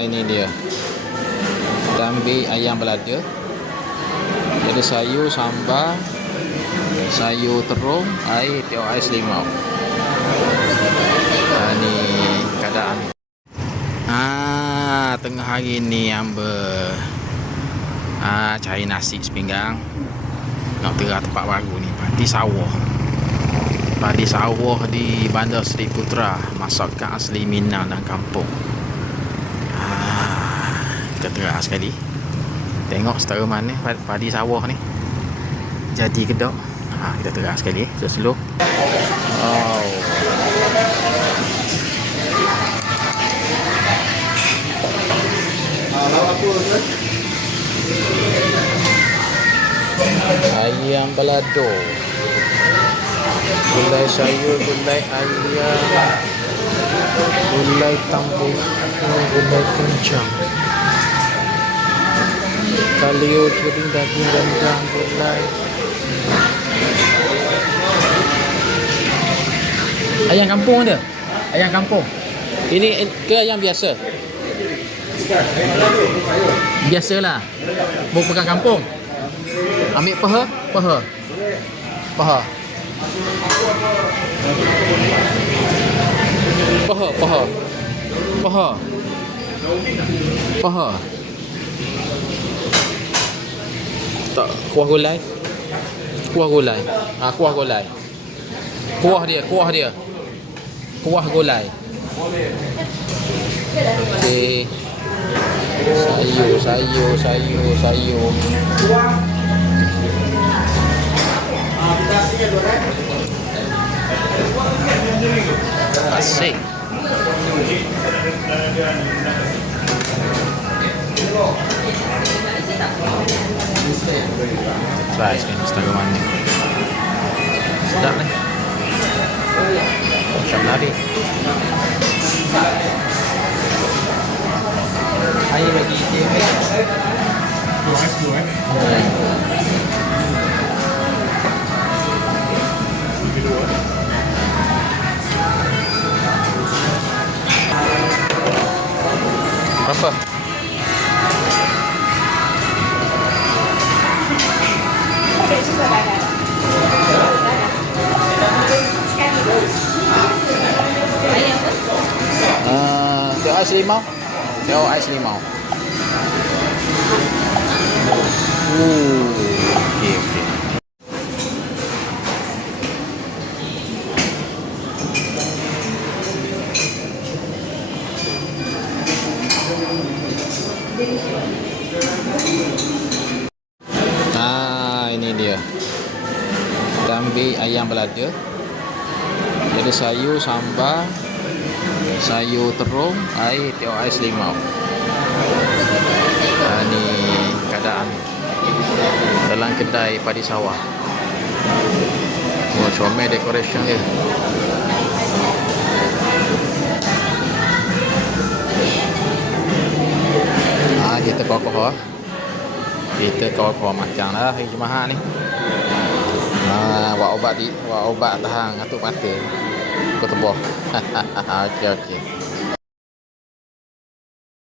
Ini dia. Kita ambil ayam balada. Ada sayur sambal, sayur terung, air, tengok ais limau. Ni keadaan. Tengah hari ni hamba cari nasi sepinggang. Nak terah tempat baru ni, Padi Sawah. Padi Sawah di Bandar Seri Putra, masakan asli Minang dan kampung. Kita terah sekali. Tengok setara mana padi sawah ni jadi kedok. Kita terah sekali slow. Wow. Ayam balado, gulai sayur, gulai ayam, gulai tambus, gulai kencang, kalio kering, daging rendang, gulai. Ayam kampung ada? Ayam kampung. Ini ke ayam biasa? Biasalah. Bukan kampung. Ambil paha. Paha. Tak, kuah gulai. Kuah gulai. Kuah gulai. Kuah dia. Kuah gulai. Okey. Sayur. Asik. Try sekali setengah mana. Sedap ni. Macam lari. Air bagi dia. Dua. Berapa? Tengok ais limau. Okey. Ini dia. Kita ambil ayam balada. Ada sayur sambal, sayur terung, air, tengok ais limau. Ni keadaan dalam kedai Padi Sawah. Comel decoration dia. Kita kokoh. Kita kokoh macam lah hari Jumaat ni. Buat obat tahan ngatuk mata. Kau tebuh. Okey.